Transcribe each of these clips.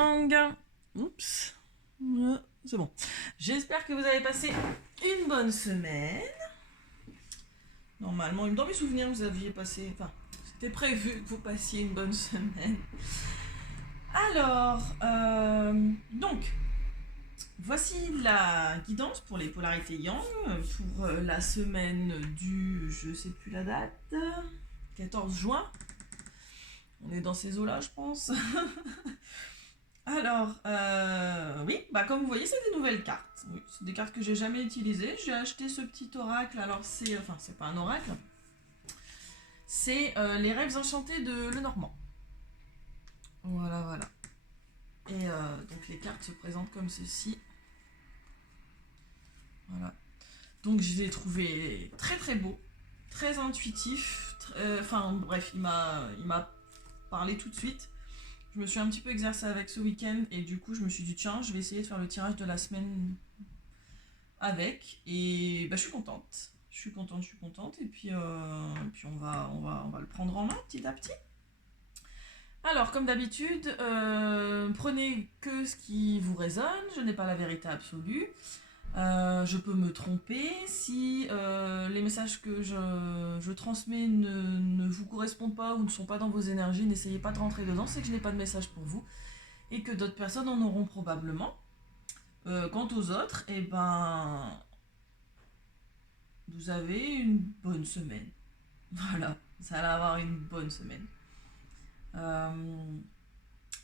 Yang. Oups. C'est bon. J'espère que vous avez passé une bonne semaine. Normalement, dans mes souvenirs, vous aviez passé... Enfin, c'était prévu que vous passiez une bonne semaine. Alors, donc, voici la guidance pour les polarités Yang pour la semaine du... Je sais plus la date. 14 juin. On est dans ces eaux-là, je pense. Alors, oui, comme vous voyez, c'est des nouvelles cartes. Oui, c'est des cartes que j'ai jamais utilisées. J'ai acheté ce petit oracle. Alors, c'est pas un oracle. C'est les rêves enchantés de Lenormand. Voilà, voilà. Et donc, les cartes se présentent comme ceci. Voilà. Donc, je l'ai trouvé très très beau, très intuitif. Bref, il m'a parlé tout de suite. Je me suis un petit peu exercée avec ce week-end et du coup je me suis dit tiens je vais essayer de faire le tirage de la semaine avec et je suis contente. Je suis contente et puis on va le prendre en main petit à petit. Alors comme d'habitude, prenez que ce qui vous résonne, je n'ai pas la vérité absolue. Je peux me tromper. Si les messages que je transmets ne vous correspondent pas ou ne sont pas dans vos énergies, n'essayez pas de rentrer dedans, c'est que je n'ai pas de message pour vous et que d'autres personnes en auront probablement. Quant aux autres, vous avez une bonne semaine. Voilà, ça va avoir une bonne semaine.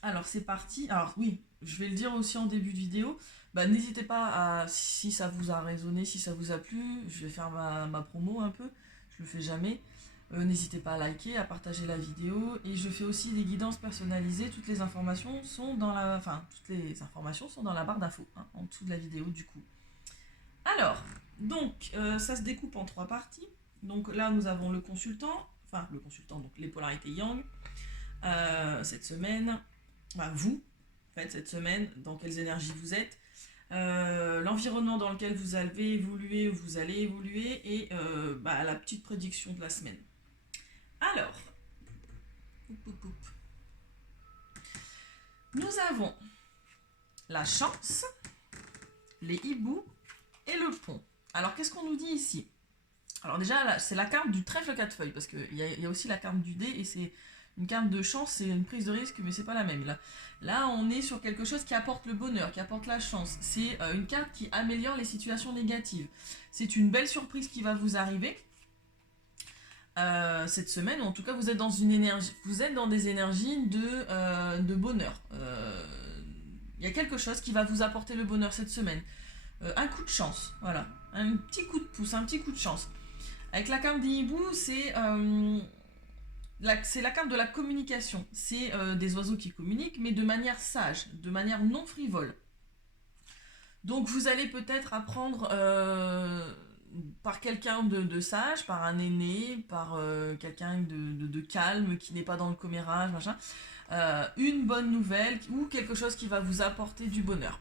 Alors c'est parti. Alors oui, je vais le dire aussi en début de vidéo. N'hésitez pas à, si ça vous a résonné, si ça vous a plu, je vais faire ma promo un peu, je le fais jamais. N'hésitez pas à liker, à partager la vidéo et je fais aussi des guidances personnalisées. Toutes les informations sont dans la barre d'infos, hein, en dessous de la vidéo du coup. Alors, donc ça se découpe en 3 parties. Donc là nous avons le consultant, donc les polarités Yang cette semaine. Vous, en fait, cette semaine, dans quelles énergies vous êtes, l'environnement dans lequel vous avez évolué ou vous allez évoluer et la petite prédiction de la semaine. Alors, nous avons la chance, les hiboux et le pont. Alors, qu'est-ce qu'on nous dit ici? Alors déjà, là, c'est la carte du trèfle 4 feuilles, parce qu'il y a aussi la carte du dé, et c'est une carte de chance, c'est une prise de risque, mais c'est pas la même. Là, on est sur quelque chose qui apporte le bonheur, qui apporte la chance. C'est une carte qui améliore les situations négatives. C'est une belle surprise qui va vous arriver cette semaine, ou en tout cas, vous êtes dans des énergies de bonheur. Il y a quelque chose qui va vous apporter le bonheur cette semaine. Un coup de chance, voilà. Un petit coup de pouce, un petit coup de chance. Avec la carte des hiboux, c'est la carte de la communication. C'est des oiseaux qui communiquent, mais de manière sage, de manière non frivole. Donc vous allez peut-être apprendre par quelqu'un de sage, par un aîné, par quelqu'un de calme, qui n'est pas dans le commérage, machin, une bonne nouvelle ou quelque chose qui va vous apporter du bonheur.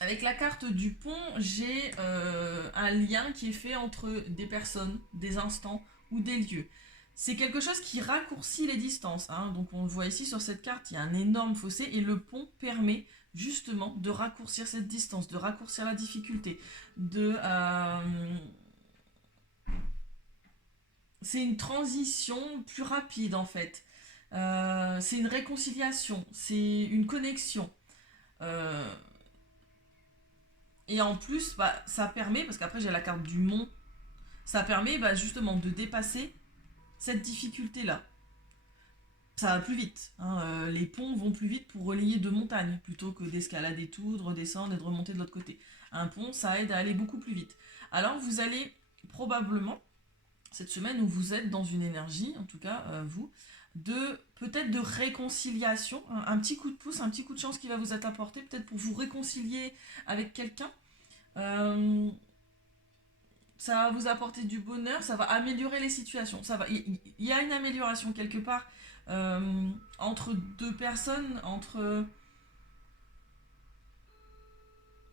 Avec la carte du pont, j'ai un lien qui est fait entre des personnes, des instants ou des lieux. C'est quelque chose qui raccourcit les distances, hein. Donc on le voit ici sur cette carte, il y a un énorme fossé et le pont permet justement de raccourcir cette distance, de raccourcir la difficulté, c'est une transition plus rapide en fait. C'est une réconciliation, c'est une connexion. Et en plus, ça permet, parce qu'après j'ai la carte du mont, ça permet justement de dépasser cette difficulté-là. Ça va plus vite, hein. Les ponts vont plus vite pour relayer 2 montagnes, plutôt que d'escalader tout, de redescendre et de remonter de l'autre côté. Un pont, ça aide à aller beaucoup plus vite. Alors vous allez probablement, cette semaine où vous êtes dans une énergie, en tout cas vous, peut-être de réconciliation, un petit coup de pouce, un petit coup de chance qui va vous être apporté, peut-être pour vous réconcilier avec quelqu'un. Ça va vous apporter du bonheur, ça va améliorer les situations. Il y a une amélioration quelque part entre 2 personnes,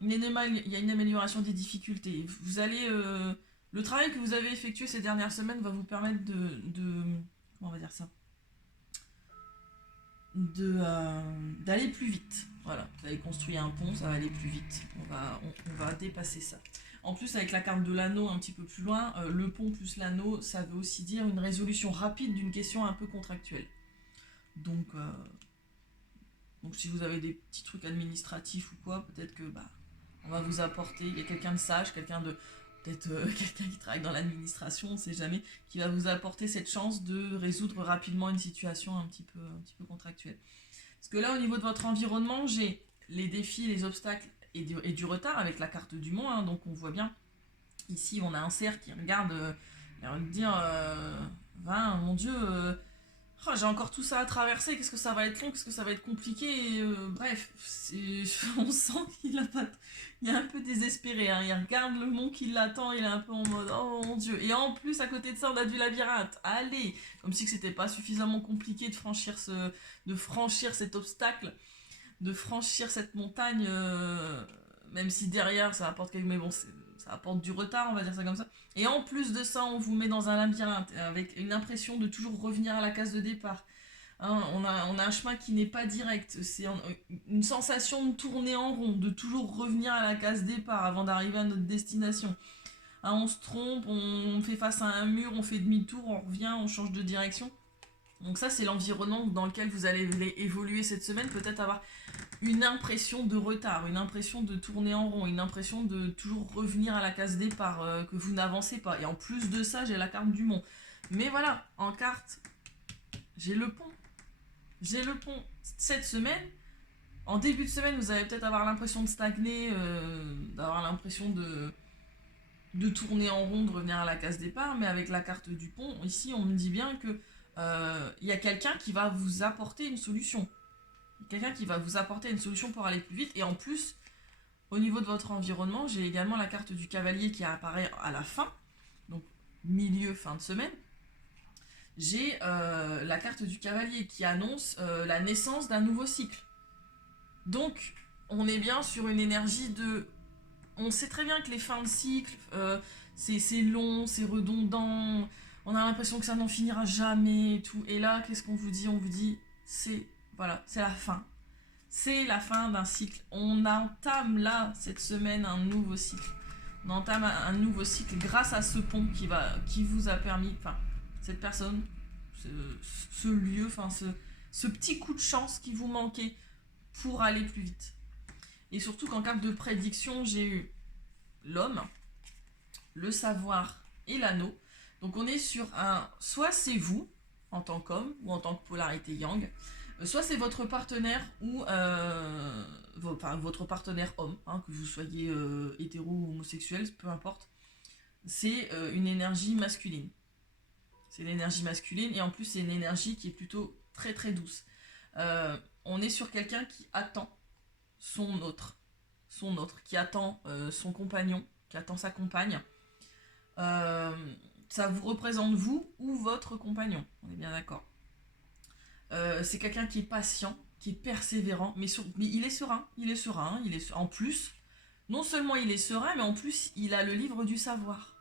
il y a une amélioration des difficultés. Vous allez, le travail que vous avez effectué ces dernières semaines va vous permettre comment on va dire ça, d'aller plus vite. Voilà, vous avez construit un pont, ça va aller plus vite. On va dépasser ça. En plus, avec la carte de l'anneau un petit peu plus loin, le pont plus l'anneau, ça veut aussi dire une résolution rapide d'une question un peu contractuelle. Donc si vous avez des petits trucs administratifs ou quoi, peut-être que on va vous apporter, il y a quelqu'un de sage, peut-être quelqu'un qui travaille dans l'administration, on ne sait jamais, qui va vous apporter cette chance de résoudre rapidement une situation un petit peu contractuelle. Parce que là, au niveau de votre environnement, j'ai les défis, les obstacles et du retard avec la carte du mont, hein, donc on voit bien, ici on a un cerf qui regarde, il a envie de dire, mon Dieu, j'ai encore tout ça à traverser, qu'est-ce que ça va être long, qu'est-ce que ça va être compliqué, bref, on sent qu'il il est un peu désespéré, hein, il regarde le mont qui l'attend, il est un peu en mode oh mon Dieu, et en plus à côté de ça on a du labyrinthe, allez, comme si c'était pas suffisamment compliqué de franchir cet obstacle, de franchir cette montagne, même si derrière ça apporte mais bon, ça apporte du retard, on va dire ça comme ça. Et en plus de ça, on vous met dans un labyrinthe avec une impression de toujours revenir à la case de départ. Hein, on a un chemin qui n'est pas direct. C'est une sensation de tourner en rond, de toujours revenir à la case départ avant d'arriver à notre destination. Hein, on se trompe, on fait face à un mur, on fait demi-tour, on revient, on change de direction. Donc ça, c'est l'environnement dans lequel vous allez évoluer cette semaine. Peut-être avoir une impression de retard, une impression de tourner en rond, une impression de toujours revenir à la case départ, que vous n'avancez pas. Et en plus de ça, j'ai la carte du mont. Mais voilà, en carte, j'ai le pont. J'ai le pont cette semaine. En début de semaine, vous allez peut-être avoir l'impression de stagner, d'avoir l'impression de tourner en rond, de revenir à la case départ. Mais avec la carte du pont, ici, on me dit bien que y a quelqu'un qui va vous apporter une solution. Quelqu'un qui va vous apporter une solution pour aller plus vite. Et en plus, au niveau de votre environnement, j'ai également la carte du cavalier qui apparaît à la fin, donc milieu, fin de semaine. J'ai la carte du cavalier qui annonce la naissance d'un nouveau cycle. Donc, on est bien sur une énergie de... On sait très bien que les fins de cycle, c'est long, c'est redondant, on a l'impression que ça n'en finira jamais et tout. Et là, qu'est-ce qu'on vous dit ? On vous dit, c'est la fin. C'est la fin d'un cycle. On entame là, cette semaine, un nouveau cycle. On entame un nouveau cycle grâce à ce pont qui vous a permis, cette personne, ce lieu, ce petit coup de chance qui vous manquait pour aller plus vite. Et surtout qu'en carte de prédiction, j'ai eu l'homme, le savoir et l'anneau. Donc on est sur soit c'est vous, en tant qu'homme, ou en tant que polarité yang, soit c'est votre partenaire ou votre partenaire homme, hein, que vous soyez hétéro ou homosexuel, peu importe. C'est une énergie masculine. C'est l'énergie masculine et en plus c'est une énergie qui est plutôt très très douce. On est sur quelqu'un qui attend son autre, qui attend son compagnon, qui attend sa compagne. Ça vous représente vous ou votre compagnon, on est bien d'accord. C'est quelqu'un qui est patient, qui est persévérant, mais il est serein, en plus, non seulement il est serein, mais en plus il a le livre du savoir.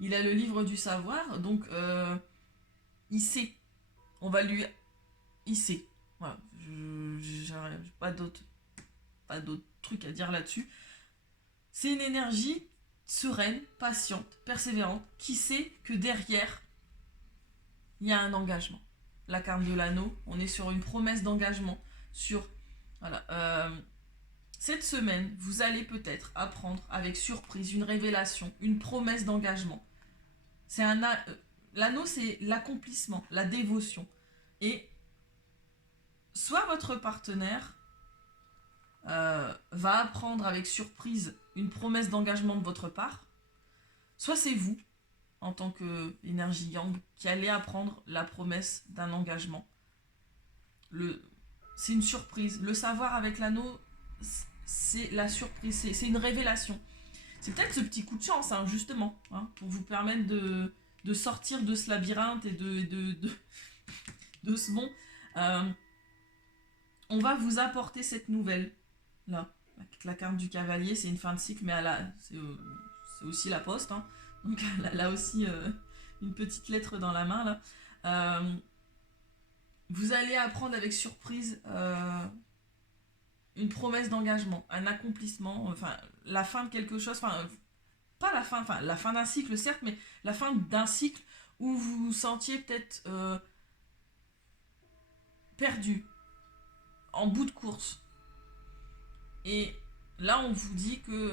Il a le livre du savoir, donc il sait. Il sait. Voilà, j'ai pas d'autres trucs à dire là-dessus. C'est une énergie sereine, patiente, persévérante, qui sait que derrière, il y a un engagement. La carte de l'anneau, on est sur une promesse d'engagement. Cette semaine, vous allez peut-être apprendre avec surprise une révélation, une promesse d'engagement. L'anneau, c'est l'accomplissement, la dévotion. Et soit votre partenaire va apprendre avec surprise une promesse d'engagement de votre part, soit c'est vous, en tant qu'énergie yang, qui allez apprendre la promesse d'un engagement. C'est une surprise. Le savoir avec l'anneau, c'est la surprise, c'est une révélation. C'est peut-être ce petit coup de chance, hein, justement, hein, pour vous permettre de sortir de ce labyrinthe et de ce bon. On va vous apporter cette nouvelle, là. La carte du cavalier, c'est une fin de cycle, mais c'est aussi la poste, hein. Donc elle a aussi une petite lettre dans la main, là. Vous allez apprendre avec surprise une promesse d'engagement, un accomplissement, enfin la fin de quelque chose, enfin pas la fin, enfin la fin d'un cycle certes, mais la fin d'un cycle où vous vous sentiez peut-être perdu, en bout de course. Et là on vous dit que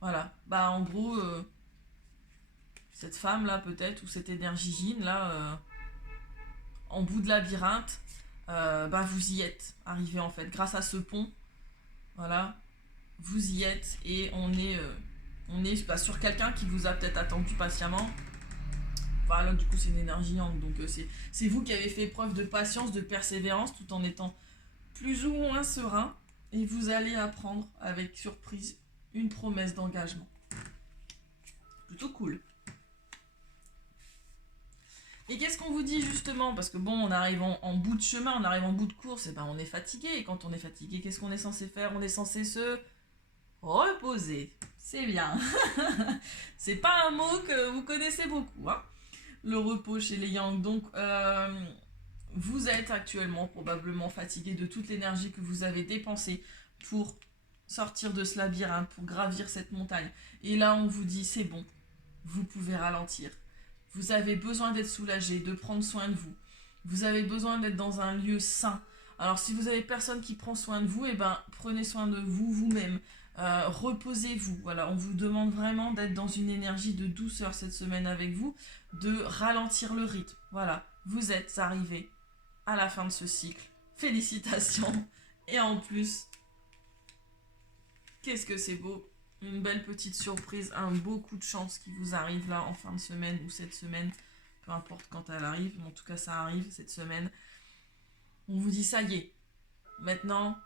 voilà, bah en gros cette femme là peut-être, ou cette énergie yin là, en bout de labyrinthe, bah vous y êtes arrivé en fait, grâce à ce pont, voilà, vous y êtes et on est bah, sur quelqu'un qui vous a peut-être attendu patiemment. Voilà, du coup c'est une énergie yang, donc c'est vous qui avez fait preuve de patience, de persévérance, tout en étant plus ou moins serein, et vous allez apprendre avec surprise une promesse d'engagement. Plutôt cool. Et qu'est-ce qu'on vous dit justement? Parce que bon, on arrive en bout de chemin, on arrive en bout de course, et ben on est fatigué. Et quand on est fatigué, qu'est-ce qu'on est censé faire? On est censé se reposer. C'est bien. C'est pas un mot que vous connaissez beaucoup, hein, le repos chez les Yang. Donc, vous êtes actuellement probablement fatigué de toute l'énergie que vous avez dépensée pour sortir de ce labyrinthe, pour gravir cette montagne. Et là, on vous dit, c'est bon, vous pouvez ralentir. Vous avez besoin d'être soulagé, de prendre soin de vous. Vous avez besoin d'être dans un lieu sain. Alors si vous avez personne qui prend soin de vous, eh ben, prenez soin de vous vous-même. Reposez-vous. Voilà, on vous demande vraiment d'être dans une énergie de douceur cette semaine avec vous, de ralentir le rythme. Voilà, vous êtes arrivé à la fin de ce cycle. Félicitations. Et en plus, qu'est-ce que c'est beau. Une belle petite surprise, un beau coup de chance qui vous arrive là en fin de semaine ou cette semaine, peu importe quand elle arrive, mais en tout cas ça arrive cette semaine. On vous dit ça y est, maintenant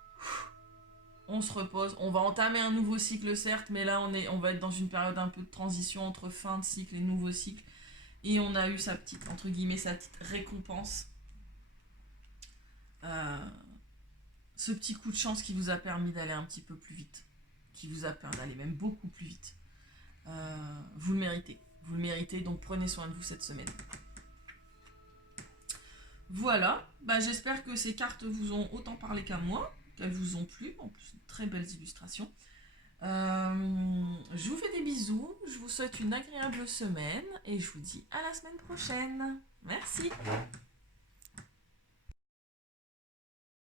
on se repose, on va entamer un nouveau cycle certes, mais là on va être dans une période un peu de transition entre fin de cycle et nouveau cycle, et on a eu sa petite, entre guillemets, sa petite récompense. Ce petit coup de chance qui vous a permis d'aller un petit peu plus vite, qui vous a permis d'aller même beaucoup plus vite. Vous le méritez, donc prenez soin de vous cette semaine. Voilà, bah, j'espère que ces cartes vous ont autant parlé qu'à moi, qu'elles vous ont plu, en plus de très belles illustrations. Je vous fais des bisous, je vous souhaite une agréable semaine et je vous dis à la semaine prochaine. Merci.